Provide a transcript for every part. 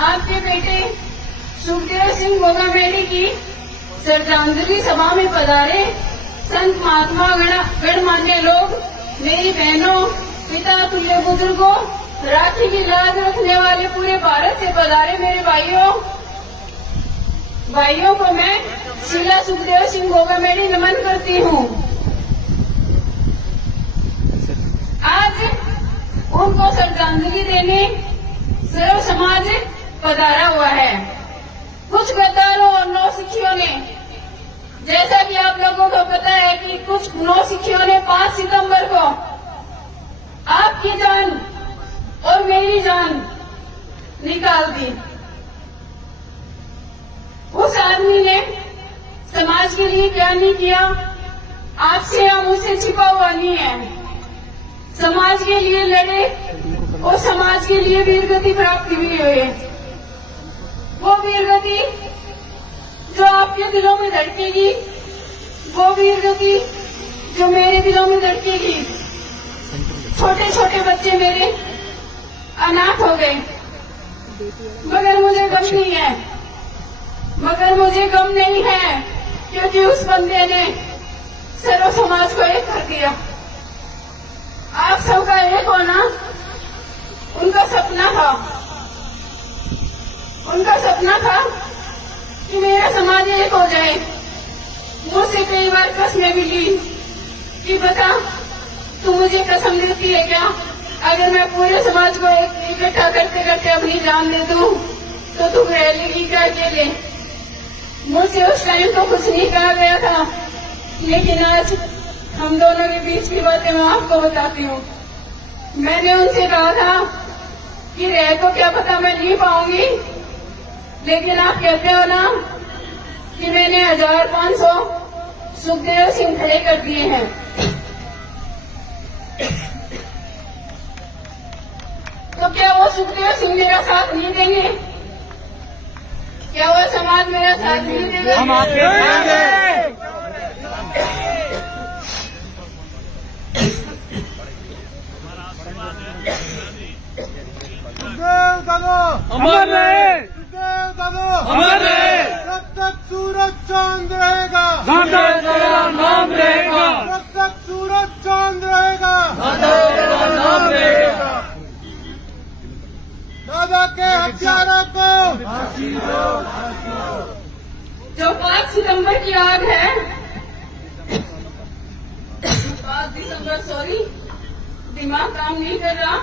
आपके बेटे सुखदेव सिंह गोगामेडी की श्रद्धांजलि सभा में पधारे संत महात्मा गणमान्य लोग, मेरी बहनों, पिता तुल्य बुजुर्गों, राखी की लाज रखने वाले पूरे भारत से पधारे मेरे भाइयों को मैं शीला सुखदेव सिंह गोगामेडी नमन करती हूँ। आज उनको श्रद्धांजलि देने सर्व समाज पधारा हुआ है। कुछ गद्दारों और नौसिखियों ने, जैसा कि आप लोगों को पता है कि कुछ नौसिखियों ने 5 सितंबर को आपकी जान और मेरी जान निकाल दी। उस आदमी ने समाज के लिए क्या नहीं किया, आपसे या मुझसे छिपा हुआ नहीं है। समाज के लिए लड़े और समाज के लिए वीरगति प्राप्त हुई है। वो वीरगति जो आपके दिलों में धड़केगी, वो वीरगति जो मेरे दिलों में धड़केगी। छोटे छोटे बच्चे मेरे अनाथ हो गए, मगर मुझे गम नहीं है, क्योंकि उस बंदे ने सर्व समाज को एक कर दिया। आप सबका एक होना उनका सपना था कि मेरा समाज एक हो जाए। मुझसे कई बार कसमें भी ली कि बता, तू मुझे कसम देती है क्या, अगर मैं पूरे समाज को इकट्ठा करते करते अपनी जान दे दूं तो तू रह लेगी क्या अकेले। मुझसे उस टाइम तो कुछ नहीं कहा गया था, लेकिन आज हम दोनों के बीच की बातें मैं आपको बताती हूँ। मैंने उनसे कहा था कि रह तो क्या पता मैं नहीं पाऊंगी, लेकिन आप कहते हो ना कि मैंने 1500 सुखदेव सिंह खड़े कर दिए हैं। तो क्या वो सुखदेव सिंह मेरा साथ नहीं देंगे? क्या वो समाज मेरा साथ नहीं देगा? हम आपके अमर रहे, अमर रहे, जब तक सूरज चांद रहेगा, तेरा नाम रहेगा, जब तक सूरज चांद रहेगा, तेरा नाम रहेगा। दादा के हत्यारों को जो 5 सितंबर की आग है, 5 दिसंबर, सॉरी दिमाग काम नहीं कर रहा,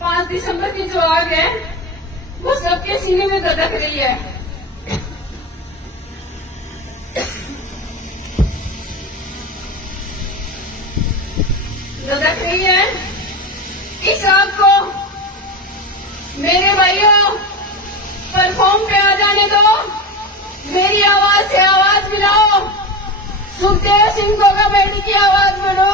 5 दिसंबर की जो आग है वो सबके सीने में धधक रही है। धधक रही है। इस आग को मेरे भाइयों प्लेटफॉर्म पे आ जाने दो, मेरी आवाज से आवाज मिलाओ, सुखदेव सिंह गोगामेडी की आवाज बढ़ो।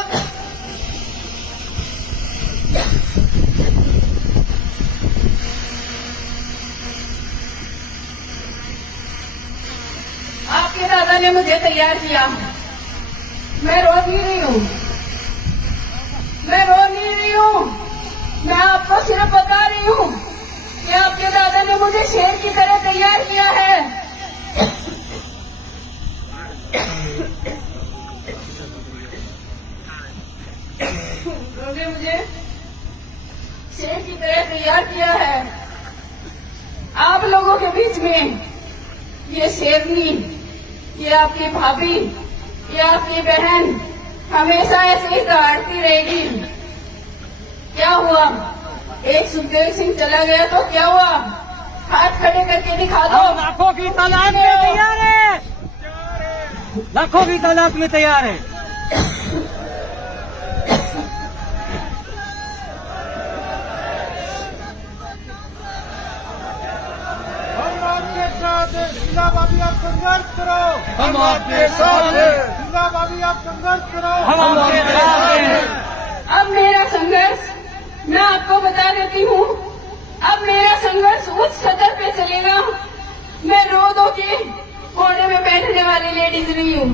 आपके दादा ने मुझे तैयार किया। मैं रो नहीं रही हूँ, मैं आपको सिर्फ बता रही हूँ कि आपके दादा ने मुझे शेर की तरह तैयार किया है। उन्होंने मुझे शेर की तरह तैयार किया है। आप लोगों के बीच में ये शेरनी, ये आपकी भाभी, ये आपकी बहन हमेशा ऐसे ही दहाड़ती रहेगी। क्या हुआ? एक सुखदेव सिंह चला गया तो क्या हुआ? हाथ खड़े करके दिखा दो। लाखों की तादाद में तैयार है, लाखों की तादाद में तैयार है। हम आपके साथ हैं। शीला भाभी आप संघर्ष करो, हम आपके साथ हैं, शीला भाभी आप संघर्ष करो, हम आपके साथ हैं। अब मेरा संघर्ष मैं आपको बता देती हूँ। अब मेरा संघर्ष उच्च सतर पे चलेगा। मैं रोडों के कोने में बैठने वाली लेडीज नहीं हूँ।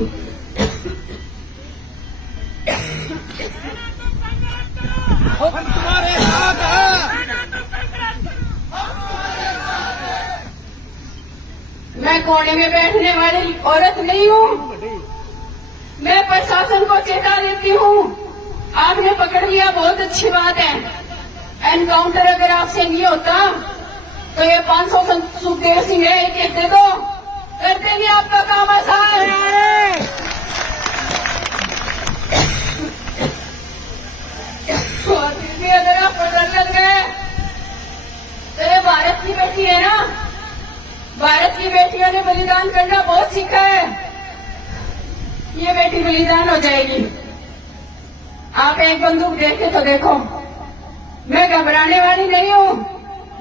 हम तुम्हारे साथ हैं। मैं कोने में बैठने वाली औरत नहीं हूँ। मैं प्रशासन को चेता देती हूँ, आपने पकड़ लिया, बहुत अच्छी बात है। एनकाउंटर अगर आपसे नहीं होता तो ये 500 सुखदेव सिंह है, एक दे दो, कर देंगे आपका काम आसान। और फिर भी अगर आप डर लग गए तो ये भारत की बेटी है ना, भारत की बेटियों ने बलिदान करना बहुत सीखा है। ये बेटी बलिदान हो जाएगी। आप एक बंदूक देखे तो देखो, मैं घबराने वाली नहीं हूँ,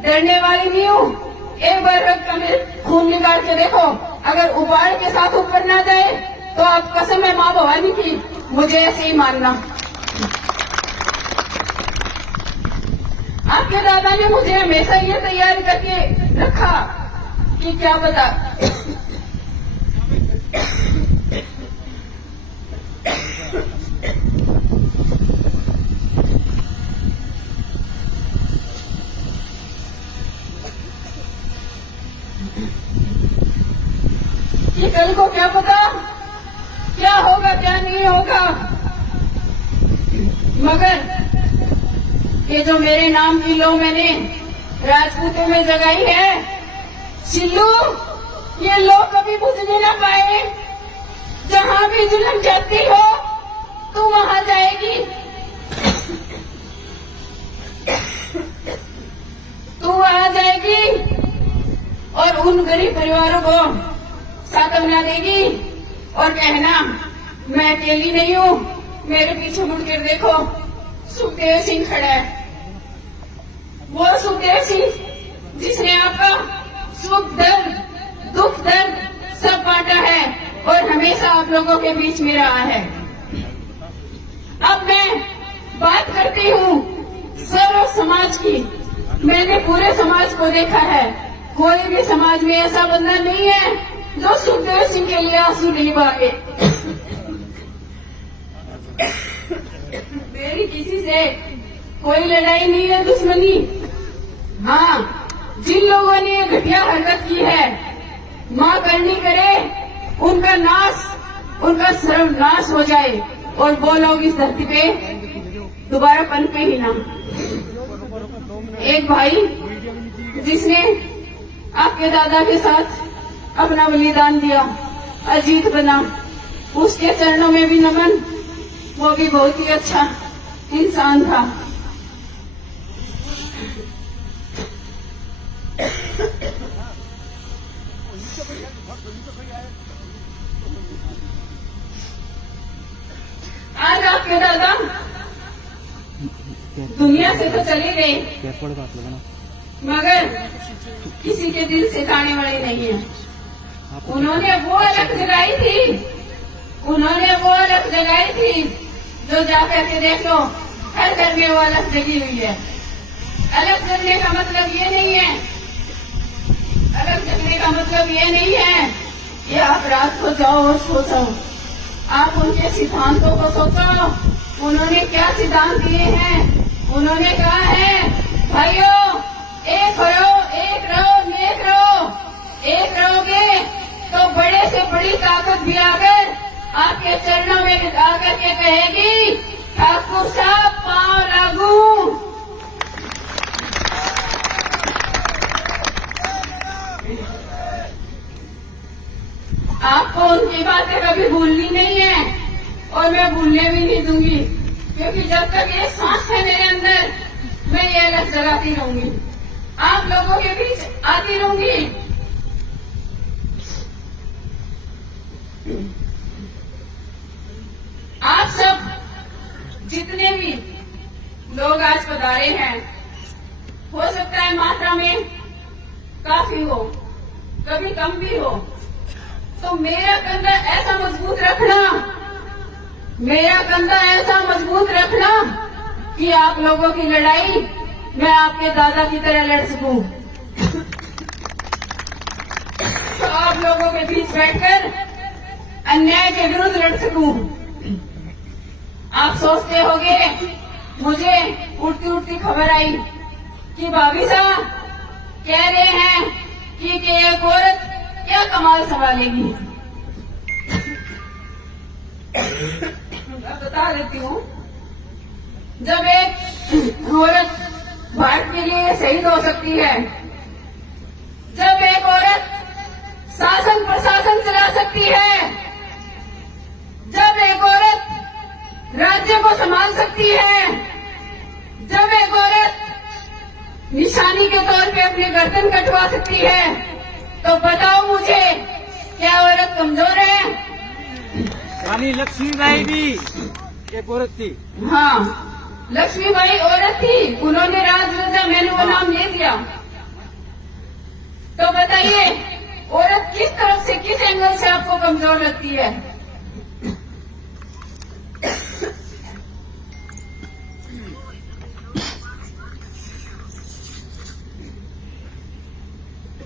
डरने वाली नहीं हूँ। एक बार रक्त का खून निकाल के देखो, अगर उबाल के साथ ऊपर ना जाए तो आप कसम है माँ भवानी की, मुझे ऐसे ही मानना। आपके दादा ने मुझे हमेशा ये तैयार करके रखा कि क्या पता कि कल को क्या पता क्या होगा क्या नहीं होगा, मगर ये जो मेरे नाम की लो मैंने राजपूतों में जगाई है, सिल्लू, ये लो कभी बुझने ना पाए। जहां भी जुल्म जाती हो तू वहां जाएगी, तू वहां जाएगी और उन गरीब परिवारों को सांत्वना देगी और कहना मैं अकेली नहीं हूँ, मेरे पीछे मुड़कर देखो सुखदेव सिंह खड़ा है। वो सुखदेव सिंह जिसने आपका सुख दर्द दुख दर्द सब बांटा है और हमेशा आप लोगों के बीच में रहा है। अब मैं बात करती हूँ सर्व समाज की। मैंने पूरे समाज को देखा है, कोई भी समाज में ऐसा बंदा नहीं है जो सुखदेव सिंह के लिए आंसू नहीं बहाए। मेरी किसी से कोई लड़ाई नहीं है, दुश्मनी। हाँ, जिन लोगों ने ये घटिया हरकत की है, माँ करनी करे उनका नाश, उनका सर्वनाश हो जाए और वो लोग इस धरती पे दोबारा पनपे ही ना। एक भाई जिसने आपके दादा के साथ अपना बलिदान दिया, अजीत बना, उसके चरणों में भी नमन। वो भी बहुत ही अच्छा इंसान था। आज आपके दादा दुनिया से तो चले गए, मगर किसी के दिल से जाने वाले नहीं है। उन्होंने वो अलग जगाई थी, उन्होंने वो अलग जगाई थी जो जाकर के देख लो हर घर में वो अलग जगी हुई है। अलग जगने का मतलब ये नहीं है, अलग जगने का मतलब ये नहीं है कि आप रात को जाओ और सो जाओ। आप उनके सिद्धांतों को सोचो, उन्होंने क्या सिद्धांत दिए हैं। उन्होंने कहा है भाइयों, एक रहो, एक रहो, नेक रहो। एक रहोगे तो बड़े से बड़ी ताकत भी आकर आपके चरणों में आकर के कहेगी ठाकुर साहब पांव लागू। आपको उनकी बातें कभी भूलनी नहीं है और मैं भूलने भी नहीं दूंगी, क्योंकि जब तक ये सांस है मेरे अंदर मैं ये अलग जगाती रहूंगी, आप लोगों के बीच आती रहूंगी। आप सब जितने भी लोग आज पधारे हैं, हो सकता है मात्रा में काफी हो, कभी कम भी हो, तो मेरा कंधा ऐसा मजबूत रखना, मेरा कंधा ऐसा मजबूत रखना कि आप लोगों की लड़ाई मैं आपके दादा की तरह लड़ सकूं। तो आप लोगों के बीच बैठकर अन्याय के विरुद्ध लड़ सकूं। आप सोचते होंगे, मुझे उड़ती उड़ती खबर आई कि भाभी साहब कह रहे हैं कि एक औरत क्या कमाल संभालेगी। मैं बता देती हूँ, जब एक औरत भारत के लिए शहीद हो सकती है, जब एक औरत शासन प्रशासन चला सकती है, जब एक औरत राज्य को संभाल सकती है, जब एक औरत निशानी के तौर पे अपनी गर्दन कटवा सकती है, तो बताओ मुझे, क्या औरत कमजोर है? रानी लक्ष्मीबाई भी एक औरत थी। हाँ, लक्ष्मीबाई औरत थी, उन्होंने राजरजा, मैंने वो नाम ले दिया। तो बताइए, औरत किस तरफ से, किस एंगल से आपको कमजोर लगती है?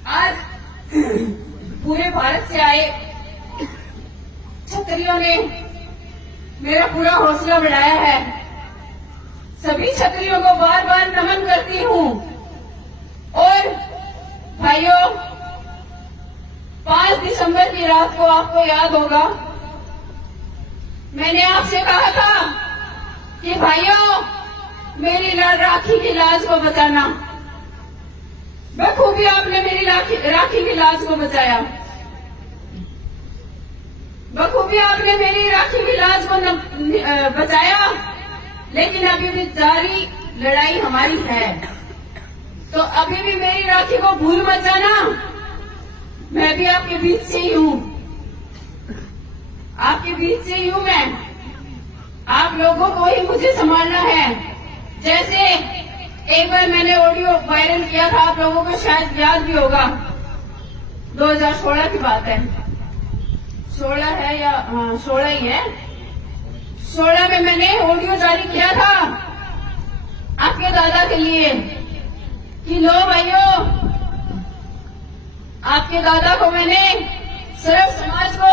आज पूरे भारत से आए क्षत्रियों ने मेरा पूरा हौसला बढ़ाया है। सभी क्षत्रियों को बार बार नमन करती हूँ। और भाइयों, 5 दिसंबर की रात को आपको याद होगा, मैंने आपसे कहा था कि भाइयों, मेरी राखी की लाज को बचाना। बखूबी आपने मेरी राखी की लाज को बचाया, बखूबी आपने मेरी राखी की लाज को बचाया। लेकिन अभी भी जारी लड़ाई हमारी है, तो अभी भी मेरी राखी को भूल मत जाना। मैं भी आपके बीच से ही हूँ, आपके बीच से ही हूँ मैं। आप लोगों को ही मुझे संभालना है। जैसे एक बार मैंने ऑडियो वायरल किया था, आप लोगों को शायद याद भी होगा, 2016 की बात है, 16 है या 16 ही है। 16 में मैंने ऑडियो जारी किया था आपके दादा के लिए कि लो भाइयों, आपके दादा को मैंने सिर्फ समाज को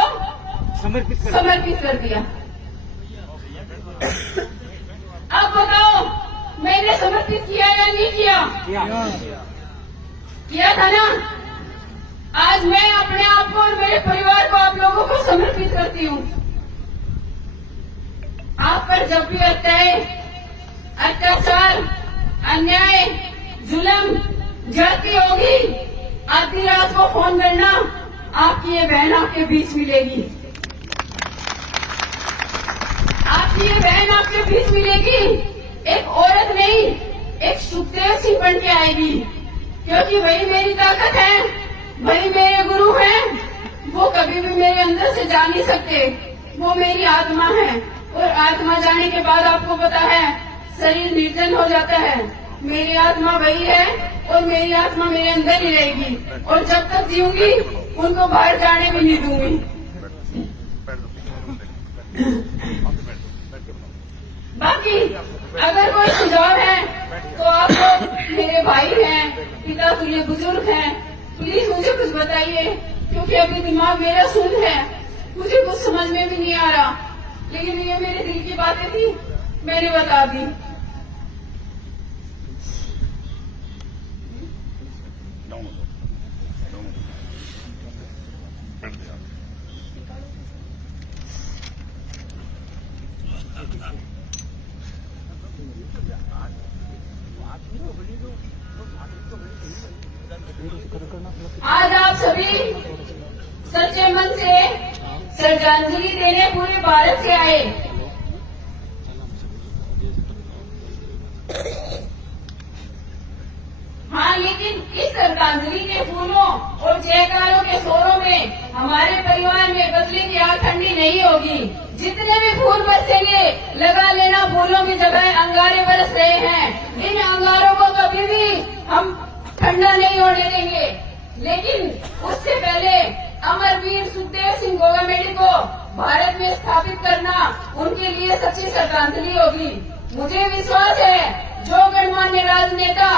समर्पित कर दिया। अब बताओ, मैंने समर्पित किया या नहीं किया? किया था ना। आज मैं अपने आप को और मेरे परिवार को आप लोगों को समर्पित करती हूँ। आप पर जब भी अत्याचार, अन्याय, जुल्म, जाति होगी, आधी रात को फोन करना, आपकी ये बहन आपके बीच मिलेगी, आपकी ये बहन आपके बीच मिलेगी। एक औरत नहीं, एक सुखदेव सिंह बन के आएगी, क्योंकि वही मेरी ताकत है, वही मेरे गुरु हैं। वो कभी भी मेरे अंदर से जा नहीं सकते, वो मेरी आत्मा है। और आत्मा जाने के बाद आपको पता है, शरीर निर्जन हो जाता है। मेरी आत्मा वही है और मेरी आत्मा मेरे अंदर ही रहेगी, और जब तक जीऊंगी उनको बाहर जाने भी नहीं दूंगी। बाकी अगर कोई सुझाव है तो आप लोग मेरे भाई हैं, पिता तुल्य बुजुर्ग हैं, प्लीज मुझे कुछ बताइए, क्योंकि अभी दिमाग मेरा सुन है, मुझे कुछ समझ में भी नहीं आ रहा। लेकिन ये मेरे दिल की बातें थी, मैंने बता दी। आज आप सभी सच्चे मन से श्रद्धांजलि देने पूरे भारत से आए। हाँ, लेकिन इस श्रद्धांजलि के फूलों और जयकारों के शोरों में हमारे परिवार में बदले की आग ठंडी नहीं होगी। जितने भी फूल बरसेंगे, लगा लेना फूलों की जगह अंगारे बरस रहे हैं। इन अंगारों को कभी भी हम ठंडा नहीं होने देंगे। लेकिन उससे पहले अमरवीर सुखदेव सिंह गोगामेडी को भारत में स्थापित करना उनके लिए सच्ची श्रद्धांजलि होगी। मुझे विश्वास है, जो गणमान्य राजनेता